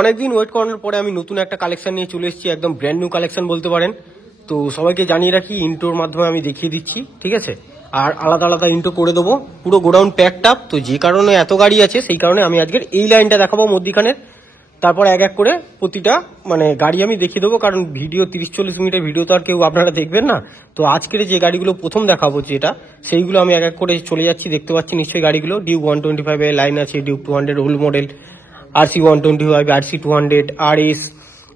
অনেকদিন ওয়েট করানোর পরে আমি নতুন একটা কালেকশন নিয়ে চলে এসেছি, একদম ব্র্যান্ড নিউ কালেকশন বলতে পারেন। তো সবাইকে জানিয়ে রাখি, ইন্টোর মাধ্যমে আমি দেখিয়ে দিচ্ছি, ঠিক আছে। আর আলাদা আলাদা ইন্টো করে দেবো, পুরো গোডাউন প্যাকড আপ। তো যে কারণে এত গাড়ি আছে, সেই কারণে আমি আজকের এই লাইনটা দেখাবো মধ্যিখানের। তারপর এক এক করে প্রতিটা গাড়ি আমি দেখিয়ে দেবো, কারণ ভিডিও 30-40 মিনিটের ভিডিও তো আর কেউ আপনারা দেখবেন না। তো আজকের যে গাড়িগুলো প্রথম দেখাবো যেটা, সেইগুলো আমি এক এক করে চলে যাচ্ছি। দেখতে পাচ্ছি নিশ্চয়ই গাড়িগুলো। ডিউক 125 এর লাইন আছে, Duke 200 old model, RC 125, RC 200, RS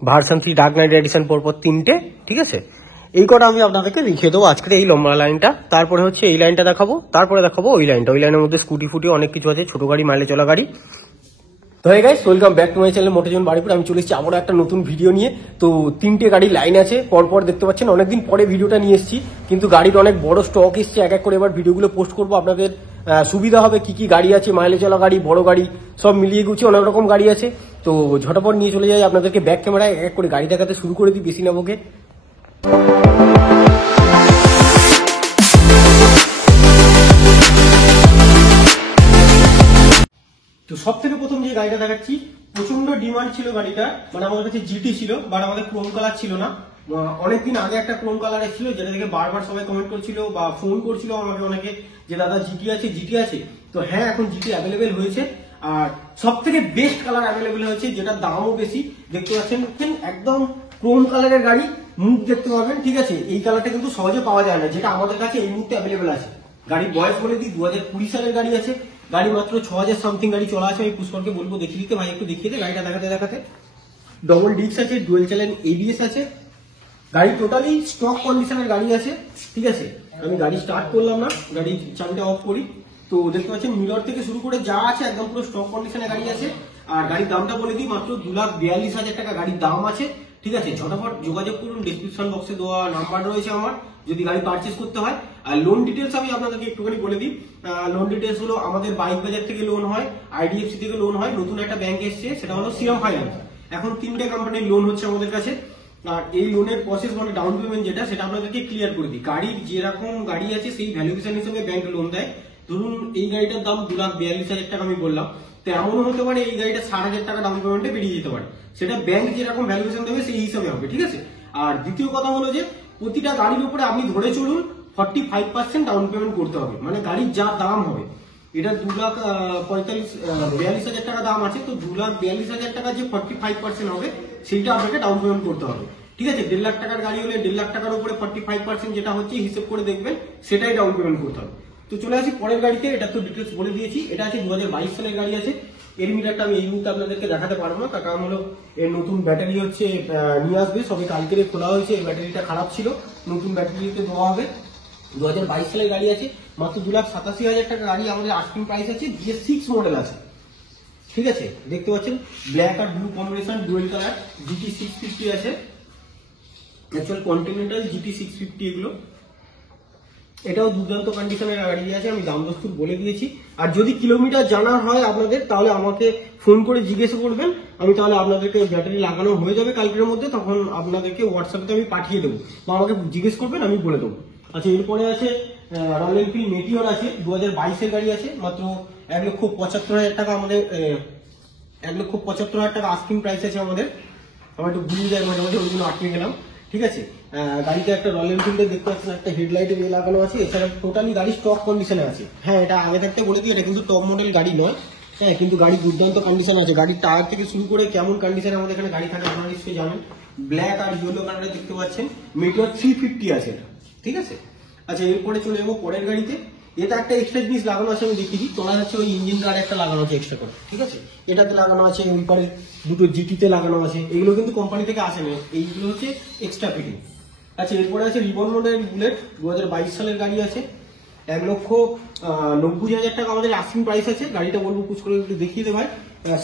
version 3 dark knight edition, পরপর তিনটে, ঠিক আছে। এই কটা আমি আপনাদেরকে দেখিয়ে দেবো আজকের এই লম্বা লাইনটা। তারপরে হচ্ছে এই লাইনটা দেখাবো, তারপরে দেখাবো ওই লাইনটা। ওই লাইনের মধ্যে স্কুটি ফুটি অনেক কিছু আছে, ছোট গাড়ি, মাইলে চলা গাড়ি। তো hey guys, welcome back to my channel Motozone Baripur. আমি চলে এসেছি আবারও একটা নতুন ভিডিও নিয়ে। তো তিনটে গাড়ি লাইন আছে পরপর, দেখতে পাচ্ছেন। অনেকদিন পরে ভিডিওটা নিয়ে এসেছি, কিন্তু গাড়ির অনেক বড় স্টক এসছে। এক এক করে এবার ভিডিওগুলো পোস্ট করবো, আপনাদের সুবিধা হবে। কি কি গাড়ি আছে, মাইলে চলা গাড়ি, বড় গাড়ি, সব মিলিয়ে গুছিয়ে অনেক রকম গাড়ি আছে। তো ঝটপট নিয়ে চলে যাই আপনাদেরকে ব্যাক ক্যামেরায়, এক এক করে গাড়ি দেখাতে শুরু করে দিই, বেশি না বকে। তো সব থেকে প্রথম যে গাড়িটা দেখাচ্ছি, প্রচন্ড ডিমান্ড ছিল গাড়িটা, আমাদের কাছে জিটি ছিল, বাট আমাদের ক্রোম কালার ছিল না। অনেকদিন আগে একটা ক্রোম কালার এসেছিল, যেটা থেকে বারবার সবাই কমেন্ট করছিল বা ফোন করছিল আমাকে অনেকে, যে দাদা জিটি আছে, জিটি আছে। তো হ্যাঁ, এখন জিটি অ্যাভেলেবেল হয়েছে। আর সব থেকে বেস্ট কালার অ্যাভেলেবেল হয়েছে, যেটার দামও বেশি। দেখতে পাচ্ছেন একদম ক্রোম কালারের গাড়ি, মুখ দেখতে পাবেন, ঠিক আছে। এই কালারটা কিন্তু সহজে পাওয়া যায় না, যেটা আমাদের কাছে এই মুহূর্তে অ্যাভেলেবেল আছে। গাড়ির বয়স বলে দিই, 2020 সালের গাড়ি আছে। গাড়ি মাত্র 6000 সামথিং গাড়ি চলা আছে। আমি পুষ্করকে বলবো দেখিয়ে দিতে, ভাই একটু দেখিয়ে দে গাড়িটা দেখাতে। ডবল ডিস্ক আছে, ডুয়েল চ্যানেল ABS আছে। গাড়ি টোটালি স্টক কন্ডিশনের গাড়ি আছে, ঠিক আছে। আমি গাড়ি স্টার্ট করলাম না, গাড়ি চাবিটা অফ করি। তো দেখতে পাচ্ছেন মিরর থেকে শুরু করে যা আছে একদম পুরো স্টক কন্ডিশনের গাড়ি আছে। আর গাড়ির দামটা বলে দিই, মাত্র 2,42,000 টাকা গাড়ির দাম আছে, ঠিক আছে। ঝটপট যোগাযোগ করুন, ডিসক্রিপশন বক্সে দেওয়া নাম্বার রয়েছে আমার, যদি গাড়ি পারচেস করতে হয়। আর লোন ডিটেলস আমি আপনাদেরকে একটুখানি বলে দিই। লোন ডিটেলস হলো, আমাদের বাইক বাজার থেকে লোন হয়, IDFC থেকে লোন হয়, নতুন একটা ব্যাংক এসছে, সেটা হলো শ্রীরাম ফাইন্যান্স। এখন 3টে কোম্পানির লোন হচ্ছে আমাদের কাছে। আর এই লোনের প্রসেস ডাউন পেমেন্ট যেটা, সেটা আপনাদেরকে ক্লিয়ার করে দিই। গাড়ির যেরকম গাড়ি আছে সেই ভ্যালুয়েশন হিসেবে ব্যাংক লোন দেয়। ধরুন এই গাড়িটার দাম 2,42,000 টাকা আমি বললাম, তো এমনও হতে পারে এই গাড়িটা 60,000 টাকা ডাউন পেমেন্টে বেরিয়ে যেতে পারে। সেটা ব্যাংক যেরকম ভ্যালুয়েশন দেবে সেই হিসাবে হবে, ঠিক আছে। আর দ্বিতীয় কথা হলো যে, প্রতিটা গাড়ির উপরে আপনি ধরে চলুন 45% ডাউন পেমেন্ট করতে হবে। গাড়ির যা দাম হবে, এটা 2,42,000 টাকা দাম আছে, তো 2,42,000 টাকা যে 45% হবে, সেইটা আপনাকে ডাউন পেমেন্ট করতে হবে, ঠিক আছে। 1.5 লাখ টাকার গাড়ি হলে 1.5 লাখ টাকার উপরে 45% যেটা হচ্ছে, হিসেব করে দেখবেন, সেটাই ডাউন পেমেন্ট করতে হবে। তো চলে আসি পরের গাড়িতে। এটা তো ডিটেলস বলে দিয়েছি। এটা আছে 2022 সালের গাড়ি আছে। এর মিটারটা আমি এই মুহূর্তে আপনাদেরকে দেখাতে পারবো না, তার কারণ হলো এর নতুন ব্যাটারি হচ্ছে নিয়ে আসবে, সবে কালকে খোলা হয়েছে। এই ব্যাটারিটা খারাপ ছিল, নতুন ব্যাটারিতে দেওয়া হবে। 2022 সালের গাড়ি আছে, মাত্র 2,87,000 টাকা গাড়ি। আমাদের আস্কিং প্রাইস আছে, GS6 মডেল আছে, ঠিক আছে। দেখতে পাচ্ছেন ব্ল্যাক আর blue combination, dual colour. GT 650 আছে, অ্যাকচুয়াল কন্টিনেন্টাল GT 650 এগুলো। এটাও দুর্দান্ত কন্ডিশনের গাড়ি আছে, আমি দাম দস্তুর বলে দিয়েছি। আর যদি কিলোমিটার জানার হয় আপনাদের, তাহলে আমাকে ফোন করে জিজ্ঞেস করবেন, আমি তাহলে আপনাদেরকে ব্যাটারি লাগানো হয়ে যাবে কালকের মধ্যে, তখন আপনাদেরকে হোয়াটসঅ্যাপে আমি পাঠিয়ে দেবো, বা আমাকে জিজ্ঞেস করবেন, আমি বলে দেবো। আচ্ছা, এরপরে আছে রয়্যাল এনফিল্ড মেটিওর আছে, 2022 গাড়ি আছে, মাত্র 1,75,000 টাকা। আমাদের 1,75,000 টাকা আস্কিং প্রাইস আছে আমাদের। আমার একটু ভুলে যায় মাঝে মাঝে, ওই জন্য আটকে গেলাম, ঠিক আছে। গাড়িতে একটা রয়্যাল এনফিল্ডে দেখতে পাচ্ছেন একটা হেডলাইটের লাগানো আছে। এছাড়া টোটালি গাড়ি স্টক কন্ডিশনে আছে। হ্যাঁ, এটা আগে থাকতে বলে দিই, এটা কিন্তু টপ মডেল গাড়ি নয়, হ্যাঁ, কিন্তু গাড়ি দুর্দান্ত কন্ডিশন আছে। গাড়ির টায়ার থেকে শুরু করে কেমন কন্ডিশনে আমাদের এখানে গাড়ি থাকে আপনারা নিশ্চয়ই জানেন। ব্ল্যাক আর ইয়েলো কালারে দেখতে পাচ্ছেন। মেটিওর 350 আছে এটা, ঠিক আছে। আচ্ছা, এরপরে চলে যাবো পরের গাড়িতে। এটা একটা এক্সট্রা জিনিস লাগানো আছে, আমি দেখিয়ে দিই। তোলা যাচ্ছে ওই ইঞ্জিন গার্ড একটা লাগানো আছে এক্সট্রা করে, ঠিক আছে। এটাতে লাগানো আছে, ওই পারে দুটো জিটিতে লাগানো আছে। এগুলো কিন্তু কোম্পানি থেকে আসে না, এইগুলো হচ্ছে এক্সট্রা ফিটিং। আচ্ছা, এরপরে আছে রিবন মডেল বুলেট, 2022 সালের গাড়ি আছে। 1,90,000 টাকা আমাদের আস্কিং প্রাইস আছে। গাড়িটা বলবো পুশ করে একটু দেখিয়ে দে ভাই।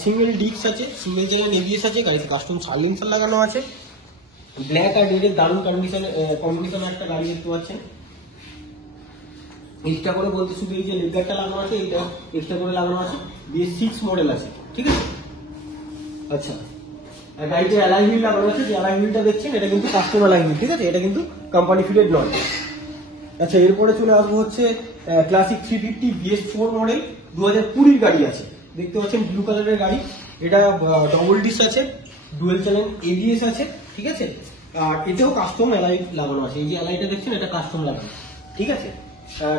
সিঙ্গেল ডিস্ক আছে, সিঙ্গেল চ্যানেল ABS আছে, গাড়িতে কাস্টম সাইলেন্সার লাগানো আছে। ব্ল্যাক আর রেডের দারুণ কম্বিনেশন একটা গাড়ি দেখতে পাচ্ছেন। এক্সট্রা করে বলতে শুধু এই যে লেগারটা লাগানো আছে, এইটা এক্সট্রা করে লাগানো আছে। BS6 মডেল আছে, ঠিক আছে। আচ্ছা, গাড়িতে অ্যালয় হুইল লাগানো আছে। যে অ্যালয় হুইলটা দেখছেন, এটা কিন্তু কাস্টম অ্যালয় হুইল, ঠিক আছে। এটা কিন্তু কোম্পানি ফিটেড নয়। আচ্ছা, এরপরে চলে আসবো হচ্ছে ক্লাসিক 350 BS4 মডেল, 2020 গাড়ি আছে। দেখতে পাচ্ছেন ব্লু কালারের গাড়ি, এটা ডবল ডিস আছে, ডুয়েল চ্যানেল এবিএস আছে, ঠিক আছে। আর এতেও কাস্টম অ্যালাই লাগানো আছে, এই যে অ্যালাইটা দেখছেন এটা কাস্টম লাগানো, ঠিক আছে।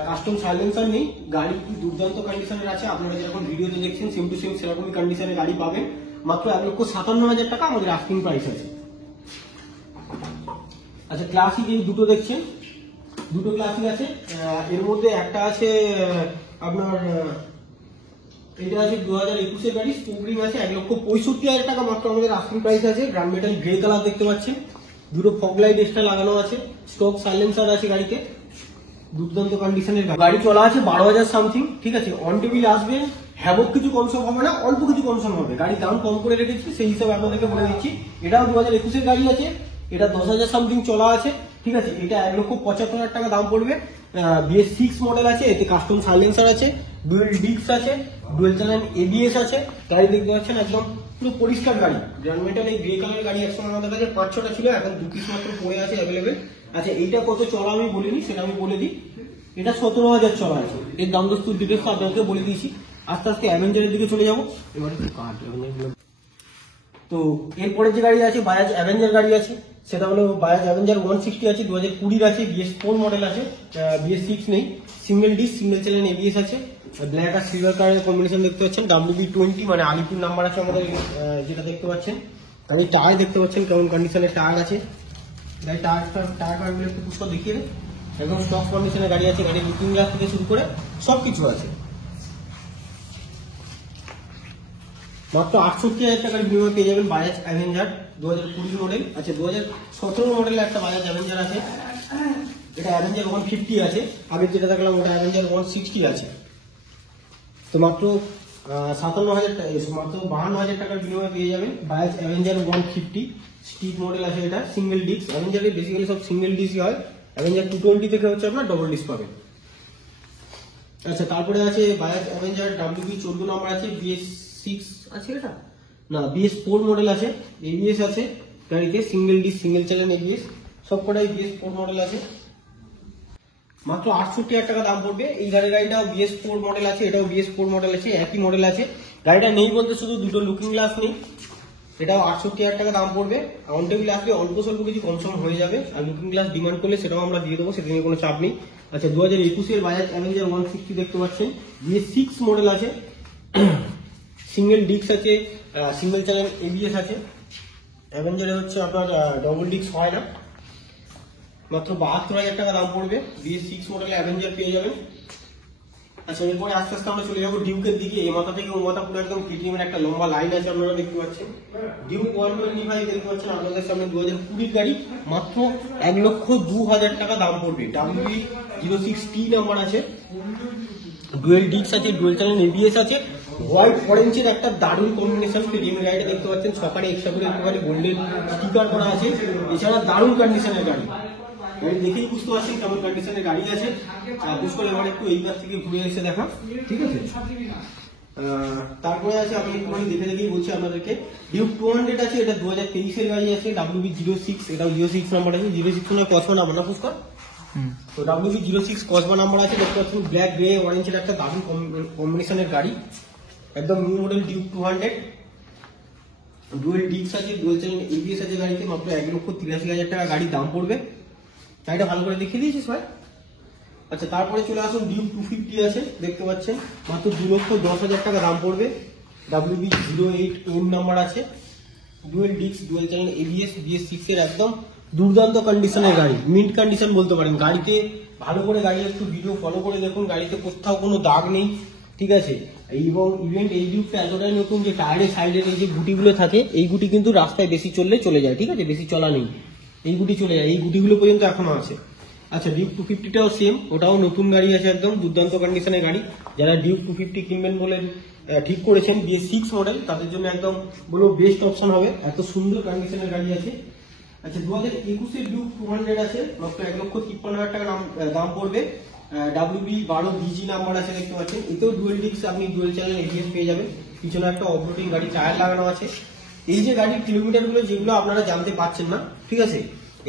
কাস্টম সাইলেন্সার নেই, গাড়ি দুর্দান্ত কন্ডিশনের আছে, আপনারা যেরকম ভিডিওতে দেখছেন সেম টু সেম সেরকমই কন্ডিশনে গাড়ি পাবেন। মাত্র 1,57,000 টাকা আমাদের আস্কিং প্রাইস আছে। আচ্ছা, ক্লাসিক এই দুটো দেখছেন, দুটো ক্লাসিক আছে। এর মধ্যে একটা আছে আপনার এটা আছে 2021 এর গাড়ি, স্পোর্টিং আছে, 1,65,000 টাকা মাত্র আমাদের আস্কিং প্রাইস আছে। গ্রান্ড মেটাল গ্রে কালার দেখতে পাচ্ছেন, দুটো ফগ লাইট এক্সট্রা লাগানো আছে, স্টক সাইলেন্সার আছে গাড়িতে, দুর্দান্ত কন্ডিশনের গাড়ি। চলা আছে 12,000 সামথিং, ঠিক আছে। অন টেবিল আসবে, হ্যাভক কিছু কনসাম হবে না, অল্প কিছু কনসাম হবে। গাড়ির দাম কম করে রেখেছি, সেই হিসাবে আপনাদেরকে বলে দিচ্ছি। এটাও 2021 এর গাড়ি আছে, এটা 10,000 সামথিং চলা আছে, ঠিক আছে। এটা 1,75,000 টাকা দাম পড়বে। BS6 মডেল আছে, এতে কাস্টম সাইলেন্সার আছে, ডুয়েল ডিস্ক আছে, ডুয়েল চ্যানেল এবিএস আছে। গাড়ি দেখতে পাচ্ছেন একদম পুরো পরিষ্কার গাড়ি। গ্র্যান্ড মেটাল এই গ্রে কালারের গাড়ি একসময় আমাদের কাছে 5-6টা ছিল, এখন 2 পিস মাত্র পড়ে আছে অ্যাভেলেবেল। আচ্ছা, এইটা কত চলা আমি বলিনি, সেটা আমি বলে দিই। এটা 17,000 চলা আছে। এর দাম দস্তুর ডিটেলস আপনাকে বলে দিয়েছি। আস্তে আস্তে অ্যাভেঞ্জারের দিকে চলে যাবো। এবারে তো এরপরে যে গাড়ি আছে বাজাজ অ্যাভেঞ্জার গাড়ি আছে, সেটা হলো বাজাজ অ্যাভেঞ্জার 160 আছে, 2020 আছে, BS4 মডেল আছে, BS6 নেই, single disc, single channel ABS আছে, ব্ল্যাক আর সিলভার কালারের কম্বিনেশন দেখতে পাচ্ছেন, WB20 মানে আলিপুর নাম্বার আছে আমাদের, যেটা দেখতে পাচ্ছেন। গাড়ির টায়ার দেখতে পাচ্ছেন কেমন কন্ডিশনের টায়ার আছে। গাড়ির টায়ারগুলো একটু পুষ্কর দেখিয়ে দেয়, একদম স্টক কন্ডিশনের গাড়ি আছে। গাড়ির লুকিং গ্লাস থেকে শুরু করে সবকিছু আছে। মাত্র 68,000 টাকার বিনিময়ে পেয়ে যাবেন বাজাজ অ্যাভেঞ্জার 2020 মডেল। আচ্ছা, 2017 মডেলের একটা বাজাজ অ্যাভেঞ্জার আছে, এটা অ্যাভেঞ্জার 150 আছে। আগে যেটা দেখলাম ওটা অ্যাভেঞ্জার 160 আছে। তো মাত্র 57,000 টাকা, মাত্র 52,000 টাকার বিনিময়ে পেয়ে যাবেন বাজাজ অ্যাভেঞ্জার 150 স্ট্রিট মডেল আছে। এটা সিঙ্গেল ডিস্ক, অ্যাভেঞ্জারে বেসিক্যালি সব সিঙ্গেল ডিস্কই হয়। অ্যাভেঞ্জার 220 থেকে হচ্ছে আপনার ডবল ডিস্ক পাবেন। আচ্ছা, তারপরে আছে বাজাজ অ্যাভেঞ্জার WB14 নাম্বার আছে, BS6 আছে, এটা না BS4 মডেল আছে, এবিএস আছে গাড়িতে, single disc, single channel ABS, সবকটাই BS4 মডেল আছে। মাত্র 68,000 টাকা দাম পড়বে। এই গাড়িটাও BS4 মডেল আছে, এটাও BS4 মডেল আছে, একই মডেল আছে। গাড়িটা নেই বলতে শুধু দুটো লুকিং গ্লাস নেই। এটাও 68,000 টাকা দাম পড়বে। অন টেবিল আসলে অল্প স্বল্প কিছু কনসাম হয়ে যাবে, আর লুকিং গ্লাস ডিমান্ড করলে সেটাও আমরা দিয়ে দেবো, সেটা নিয়ে কোনো চাপ নেই। আচ্ছা, 2021 এর বাজাজ অ্যাভেঞ্জার 160 দেখতে পাচ্ছেন, BS6 মডেল আছে, সিঙ্গেল ডিস্ক আছে, সিঙ্গেল চ্যানেল এবিএস আছে। অ্যাভেঞ্জারে হচ্ছে আপনার ডবল ডিস্ক হয় না। মাত্র 72,000 টাকা দাম পড়বে। BS6 মডেল অ্যাভেঞ্জার পেয়ে যাবেন। আচ্ছা, এরপরে আস্তে আস্তে আমরা চলে যাবো ডিউকের দিকে। এই মাথা থেকে ও মাথা পুরো একদম কেটিএম এর একটা লম্বা লাইন আছে, আপনারা দেখতে পাচ্ছেন। ডিউক 125 দেখতে পাচ্ছেন আপনাদের সামনে, 2020 গাড়ি, মাত্র 1,02,000 টাকা দাম পড়বে। WB06T নাম্বার আছে, ডুয়েল ডিস্ক আছে, ডুয়েল চ্যানেল এবিএস আছে, হোয়াইট অরেঞ্জের একটা দারুণ কম্বিনেশন। কেটিএম গাড়িটা দেখতে পাচ্ছেন, সকালে এক্সট্রা করে একটুখানি গোল্ডেন স্টিকার করা আছে। এছাড়া দারুণ কন্ডিশনের গাড়ি, গাড়ি দেখেই বুঝতে পারছেন কেমন কন্ডিশনের গাড়ি আছে। বুঝতে এবার একটু এইবার থেকে ঘুরে এসে দেখা, ঠিক আছে। তারপরে আছে, আমি একটুখানি দেখে দেখেই বলছি আপনাদেরকে, ডিউক 200 আছে, এটা 2023 এর গাড়ি আছে, WB06, এটাও 06 নাম্বার আছে, 06 নয় কসমা নাম্বার না পুষ্কর, তো WB06 কসমা নাম্বার আছে। দেখতে পাচ্ছেন ব্ল্যাক গ্রে অরেঞ্জের একটা দারুণ কম্বিনেশনের গাড়ি, একদম new model Duke 200, dual disk আছে, ডুয়েল চ্যানেল এবিএস আছে গাড়িতে। মাত্র 1,83,000 টাকা গাড়ির দাম পড়বে। গাড়িটা ভালো করে দেখিয়ে দিয়েছিস ভাই। আচ্ছা, তারপরে চলে আসুন, ডিউক 250 আছে, দেখতে পাচ্ছেন, মাত্র 2,10,000 টাকা দাম পড়বে। WB08M নাম্বার আছে, dual disk, dual channel ABS, BS6 এর একদম দুর্দান্ত কন্ডিশনের গাড়ি, মিন্ট কন্ডিশন বলতে পারেন। গাড়িতে ভালো করে গাড়ি একটু ভিডিও ফলো করে দেখুন, গাড়িতে কোথাও কোনো দাগ নেই, ঠিক আছে। এবং ইভেন্ট এই ডিউকটা এতটাই নতুন যে টায়ারের সাইডের এই যে গুটিগুলো থাকে, এই গুটি কিন্তু রাস্তায় বেশি চললে চলে যায়, ঠিক আছে, বেশি চলা নেই, এই গুটি চলে যায়, এই গুটিগুলো পর্যন্ত এখনো আছে। আচ্ছা, ডিউক 250টাও সেম, ওটাও নতুন গাড়ি আছে, একদম দুর্দান্ত কন্ডিশনের গাড়ি। যারা ডিউক 250 কিনবেন বলে ঠিক করেছেন, BS6 মডেল, তাদের জন্য একদম বলবো বেস্ট অপশন হবে, এত সুন্দর কন্ডিশনের গাড়ি আছে। আচ্ছা, 2021 এর ডিউক 200 আছে, মাত্র 1,53,000 টাকা দাম পড়বে। WB12BG নাম্বার আছে, দেখতে পাচ্ছেন। এতেও ডুয়েল ডিস্ক, আপনি ডুয়েল চ্যানেল এবিএস পেয়ে যাবেন। পিছনে একটা অফরোডিং গাড়ি টায়ার লাগানো আছে। এই যে গাড়ির কিলোমিটার গুলো যেগুলো আপনারা জানতে পারছেন না, ঠিক আছে,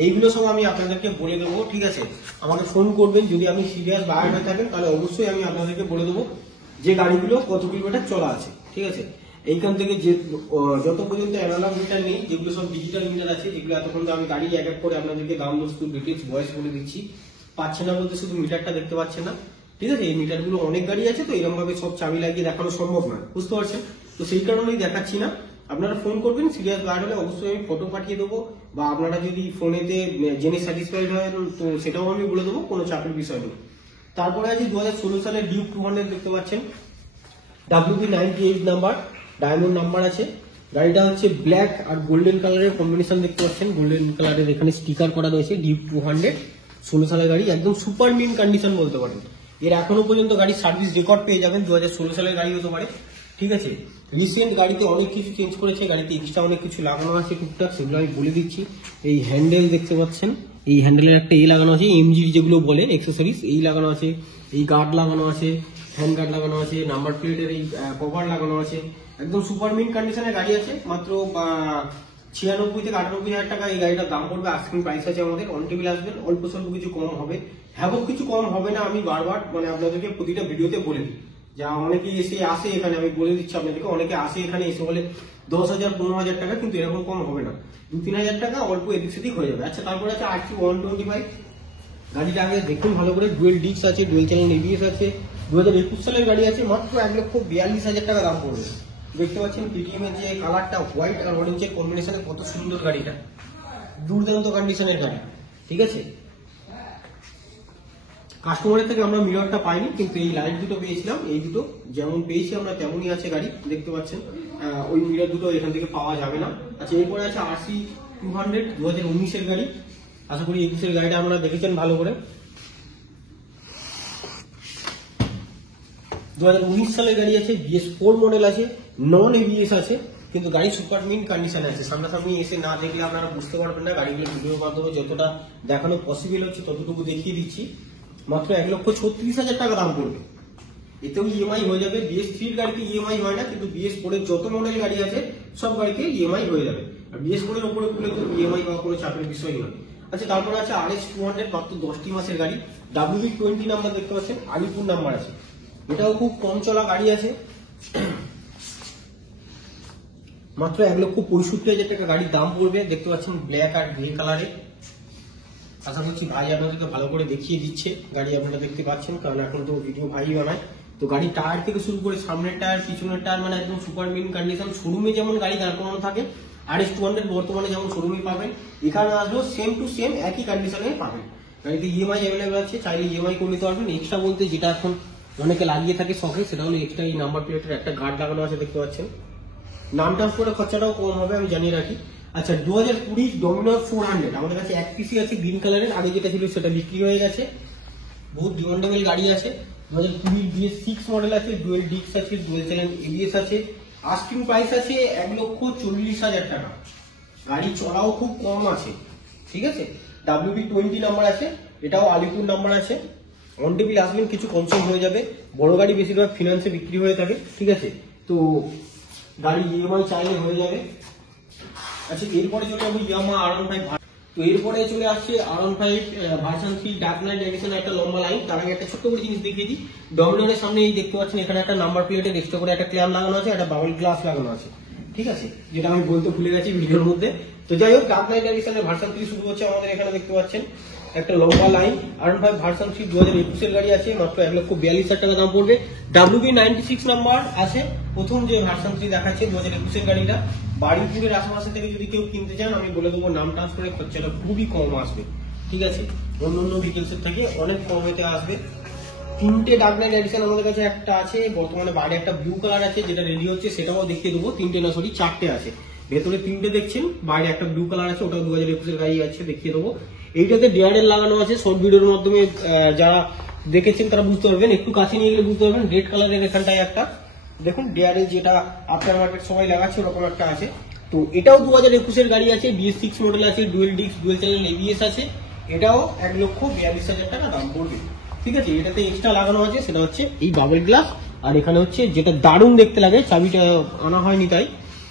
এইগুলো সব আমি আপনাদেরকে বলে দেবো, ঠিক আছে। আমাকে ফোন করবেন যদি আপনি সিরিয়াস বায়ার হয়ে থাকেন, তাহলে অবশ্যই আমি আপনাদেরকে বলে দেবো যে গাড়িগুলো কত কিলোমিটার চলা আছে, ঠিক আছে। এইখান থেকে যে যত পর্যন্ত অ্যানালগ মিটার নেই, যেগুলো সব ডিজিটাল মিটার আছে, যেগুলো এতক্ষণ আমি গাড়ি এক এক করে আপনাদেরকে দাম বস্তু ডিটেলস ভয়েস বলে দিচ্ছি, পাচ্ছে না বলতে শুধু মিটারটা দেখতে পাচ্ছেন না, ঠিক আছে। এই মিটারগুলো অনেক গাড়ি আছে, তো এরকম ভাবে সব চাবি লাগিয়ে দেখানো সম্ভব নয়, বুঝতে পারছেন। তো সেই কারণেই দেখাচ্ছি না। আপনারা ফোন করবেন, সিরিয়াস গার্ড হলে অবশ্যই আমি ফটো পাঠিয়ে দেবো, বা আপনারা যদি ফোনেতে জেনে স্যাটিসফাইড হয় তো সেটাও আমি বলে দেবো, কোনো চাপের বিষয় নেই। তারপরে আছে 2016 সালের ডিউক 200 দেখতে পাচ্ছেন, WB98 নাম্বার, ডায়মন্ড নাম্বার আছে। গাড়িটা হচ্ছে ব্ল্যাক আর গোল্ডেন কালারের কম্বিনেশন দেখতে পাচ্ছেন, গোল্ডেন কালারের এখানে স্টিকার করা রয়েছে। ডিউক 200 16 সালের গাড়ি, একদম সুপার মিন কন্ডিশন বলতে পারেন। এর এখনো পর্যন্ত গাড়ির সার্ভিস রেকর্ড পেয়ে যাবেন, 2016 সালের গাড়ি হতে পারে, ঠিক আছে। রিসেন্ট গাড়িতে অনেক কিছু চেঞ্জ করেছে, গাড়িতে এক্সট্রা অনেক কিছু লাগানো আছে টুকটাক, সেগুলো আমি বলে দিচ্ছি। এই হ্যান্ডেল দেখতে পাচ্ছেন, এই হ্যান্ডেলের একটা লাগানো আছে, এমজির যেগুলো বলে অ্যাক্সেসরিজ, এই লাগানো আছে। এই গার্ড লাগানো আছে, হ্যান্ড গার্ড লাগানো আছে, নাম্বার প্লেটের এই কভার লাগানো আছে। একদম সুপার মিন কন্ডিশনের গাড়ি আছে। মাত্র 96 থেকে 98 হাজার টাকা এই গাড়িটার দাম পড়বে। আস্কিং প্রাইস আছে আমাদের। অন টেবিল আসবেন, অল্প স্বল্প কিছু কম হবে, হ্যাঁ কিছু কম হবে না। আমি বারবার আপনাদেরকে প্রতিটা ভিডিওতে বলে দিই, যা অনেকে এসে আসে এখানে, আমি বলে দিচ্ছি আপনাদেরকে, অনেকে আসে এখানে এসে বলে 10,000 15,000 টাকা, কিন্তু এরকম কম হবে না, 2-3 হাজার টাকা অল্প এদিক সেদিক হয়ে যাবে। আচ্ছা, তারপরে আছে RC 125। গাড়িটা আগে দেখুন ভালো করে, ডুয়েল ডিস্ক আছে, ডুয়েল চ্যানেল ABS আছে, 2021 সালের গাড়ি আছে। মাত্র 1,42,000 টাকা দাম পড়বে। দেখতে পাচ্ছেন KTM এর যে কালারটা, হোয়াইট আর অরেঞ্জের কম্বিনেশনে কত সুন্দর গাড়িটা, দুর্দান্ত কন্ডিশনের গাড়ি, ঠিক আছে। কাস্টমারের থেকে আমরা মিররটা পাইনি, কিন্তু এই লাইট দুটো পেয়েছিলাম। এই দুটো যেমন পেয়েছি আমরা তেমনই আছে গাড়ি, দেখতে পাচ্ছেন। ওই মিরর দুটো এখান থেকে পাওয়া যাবে না। আচ্ছা, এরপরে আছে RC 200, 2019 এর গাড়ি। আশা করি 21 এর গাড়িটা আপনারা দেখেছেন ভালো করে। 2019 সালের গাড়ি আছে, BS4 মডেল আছে, নন ABS আছে, কিন্তু গাড়ি সুপার মিন কন্ডিশনে আছে। সামনাসামনি এসে না দেখলে আপনারা বুঝতে পারবেন না। গাড়িগুলো ভিডিওর মাধ্যমে যতটা দেখানো পসিবল হচ্ছে ততটুকু দেখিয়ে দিচ্ছি। মাত্র 1,36,000 টাকা দাম পড়বে। এতেও EMI হয়ে যাবে। BS3 গাড়িতে EMI হয় না, কিন্তু BS4 এর যত মডেল গাড়ি আছে সব গাড়িতে EMI হয়ে যাবে। আর BS4 এর উপরে খুলে তো EMI বা কোনো চাপের বিষয় নয়। আচ্ছা, তারপরে আছে RS 200, মাত্র 10টি মাসের গাড়ি। WB20 নাম্বার দেখতে পাচ্ছেন, আলিপুর নাম্বার আছে। এটাও খুব কম চলা গাড়ি আছে। মাত্র 1,65,000 টাকা গাড়ির দাম পড়বে। দেখতে পাচ্ছেন ব্ল্যাক আর গ্রে কালারে। আশা করছি ভাই আপনাদেরকে ভালো করে দেখিয়ে দিচ্ছে গাড়ি, আপনারা দেখতে পাচ্ছেন, কারণ এখন তো ভিডিও ভাই বানায়। তো গাড়ি টায়ার থেকে শুরু করে সামনের টায়ার, পিছনের টায়ার, মানে একদম সুপার মিন কন্ডিশন। শোরুমে যেমন গাড়ি দাঁড় করানো থাকে, RS 200 বর্তমানে যেমন শোরুমে পাবেন, এখানে আসলেও সেম টু সেম একই কন্ডিশনে পাবেন। গাড়িতে EMI অ্যাভেলেবেল আছে, চাইলে EMI করে নিতে পারবেন। এক্সট্রা বলতে যেটা এখন অনেকে লাগিয়ে থাকে শখে, সেটা হলো এক্সট্রা এই নাম্বার প্লেটের একটা গার্ড লাগানো আছে, দেখতে পাচ্ছেন। নাম ট্রান্সপোর্টের খরচাটাও কম হবে, আমি জানিয়ে রাখি। আচ্ছা, 2020 ডমিনার 400 আমাদের কাছে এক পিসি আছে গ্রিন কালারের। আগে যেটা ছিল সেটা বিক্রি হয়ে গেছে। বহুত ডিমান্ডেবল গাড়ি আছে। 2020 BS6 মডেল আছে, ডুয়েল ডিস্ক আছে, ডুয়েল চ্যানেল ABS আছে। আস্কিং প্রাইস আছে 1,40,000 টাকা। গাড়ি চড়াও খুব কম আছে, ঠিক আছে। WB20 নাম্বার আছে, এটাও আলিপুর নাম্বার আছে। অন টেবিল আসবেন, কিছু কনসেশন হয়ে যাবে। বড় গাড়ি বেশিরভাগ ফিনান্সে বিক্রি হয়ে থাকে, ঠিক আছে। তো গাড়ি EMI চাইলে হয়ে যাবে। আচ্ছা, এরপরে চলে যাবো ইয়ামাহা R15। তো এরপরে চলে আসছে R15 version 3 dark knight addition, একটা লম্বা লাইন। তার আগে একটা ছোট্ট করে জিনিস দেখিয়ে দিই। ডমিনারের সামনে এই দেখতে পাচ্ছেন, এখানে একটা নাম্বার প্লেটের এক্সট্রা করে একটা ক্ল্যাম্প লাগানো আছে, একটা বাউল গ্লাস লাগানো আছে, ঠিক আছে, যেটা আমি বলতে ভুলে গেছি ভিডিওর মধ্যে। তো যাই হোক, ডার্ক নাইট এডিশনের ভার্সন 3 শুরু হচ্ছে আমাদের এখানে, দেখতে পাচ্ছেন একটা লম্বা লাইন। R15 ভার্সন 3 2021 এর গাড়ি আছে, মাত্র 1,42,000 টাকা দাম পড়বে। WB96 নাম্বার আছে, প্রথম যে ভার্সন 3 দেখাচ্ছে 2021 এর গাড়িটা। বাড়িপুরের আশেপাশে থেকে যদি কেউ কিনতে চান, আমি বলে দেবো নাম ট্রান্সফারের খরচাটা খুবই কম আসবে, ঠিক আছে। অন্য ডিটেলসের থেকে অনেক কমেতে আসবে। 3টে ডার্ক নাইট এডিশন আমাদের কাছে একটা আছে, বর্তমানে বাইরে একটা ব্লু কালার আছে যেটা রেডি হচ্ছে, সেটাও দেখিয়ে দেবো। 3টে না, সরি 4টে আছে। ভেতরে 3টে দেখছেন, বাইরে একটা ব্লু কালার আছে, ওটা 2021 এর গাড়ি আছে, দেখিয়ে দেবো। এইটাতে ডিআরএল লাগানো আছে। শর্ট ভিডিওর মাধ্যমে যারা দেখেছেন তারা বুঝতে পারবেন, একটু কাছে নিয়ে গেলে বুঝতে পারবেন। রেড কালারের এখানটায় একটা দেখুন ডিআরএল, যেটা আফটার মার্কেট সবাই লাগাচ্ছে, ওরকম একটা আছে। তো এটাও 2021 এর গাড়ি আছে, BS6 মডেল আছে, dual disk, dual channel ABS আছে। এটাও 1,42,000 টাকা দাম পড়বে, ঠিক আছে। এটাতে এক্সট্রা লাগানো আছে, সেটা হচ্ছে এই বাবল গ্লাস। আর এখানে হচ্ছে যেটা দারুণ দেখতে লাগে, চাবিটা আনা হয়নি তাই,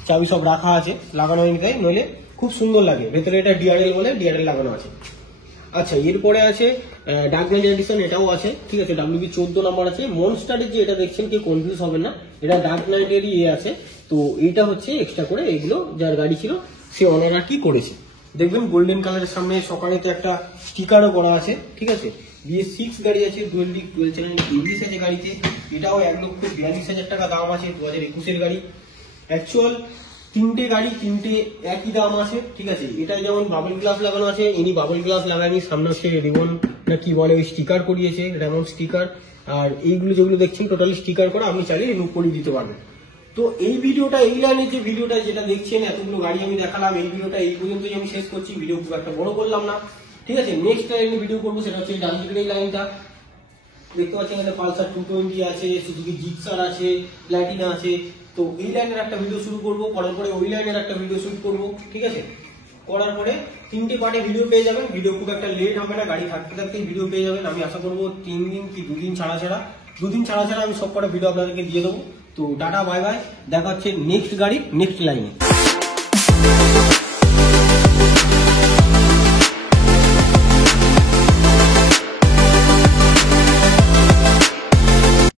চাবি সব রাখা আছে, লাগানো হয়নি তাই, নইলে খুব সুন্দর লাগে। ভেতরে এটা ডিআরএল বলে ডিআরএল লাগানো আছে। আচ্ছা, এরপরে আছে ডার্ক নাইট এডিশন, এটাও আছে, ঠিক আছে, WB 14 নাম্বার আছে। মনস্টারের যে এটা দেখছেন কেউ কনফিউজ হবেন না, এটা ডার্ক নাইটেরই আছে। তো এইটা হচ্ছে এক্সট্রা করে, এগুলো যার গাড়ি ছিল সে অনার আর কি করেছে। দেখবেন গোল্ডেন কালারের সামনে সকালেতে একটা স্টিকারও করা আছে, ঠিক আছে। BS6 গাড়ি আছে, ডুয়েল ডিক ডুয়েল চ্যানেল ইংলিশ আছে গাড়িতে। এটাও 1,42,000 টাকা দাম আছে, 2021-এর গাড়ি। অ্যাকচুয়াল তিনটে গাড়ি, তিনটে একই দাম আছে, ঠিক আছে। এটা যেমন বাবল গ্লাস লাগানো আছে, ইনি বাবল গ্লাস লাগায়নি, সামনে হচ্ছে রিবন না কি বলে ওই স্টিকার করিয়েছে, রেমন স্টিকার। আর এইগুলো যেগুলো দেখছেন টোটালি স্টিকার করা, আপনি চাইলে রিমুভ করে দিতে পারবেন। তো এই ভিডিওটা, এই লাইনের যে ভিডিওটা যেটা দেখছেন, এতগুলো গাড়ি আমি দেখালাম, এই ভিডিওটা এই পর্যন্তই আমি শেষ করছি। ভিডিও খুব একটা বড় করলাম না, ঠিক আছে। নেক্সট লাইনে ভিডিও করবো, সেটা হচ্ছে ডান দিকের এই লাইনটা দেখতে পাচ্ছেন, এখানে পালসার 220 আছে, সুজুকি জিক্সার আছে, প্ল্যাটিনা আছে। তো এই লাইনের একটা ভিডিও শুরু করবো, করার পরে ওই লাইনের একটা ভিডিও শুট করবো, ঠিক আছে। করার পরে 3টে পার্টে ভিডিও পেয়ে যাবেন। ভিডিও খুব একটা লেট হবে না, গাড়ি থাকতে থাকতেই ভিডিও পেয়ে যাবেন। আমি আশা করবো 3 দিন কি 2 দিন ছাড়া ছাড়া, 2 দিন ছাড়া ছাড়া আমি সব কটা ভিডিও আপনাদেরকে দিয়ে দেবো। তো টাটা বাই বাই, দেখা হচ্ছে নেক্সট গাড়ি নেক্সট লাইনে।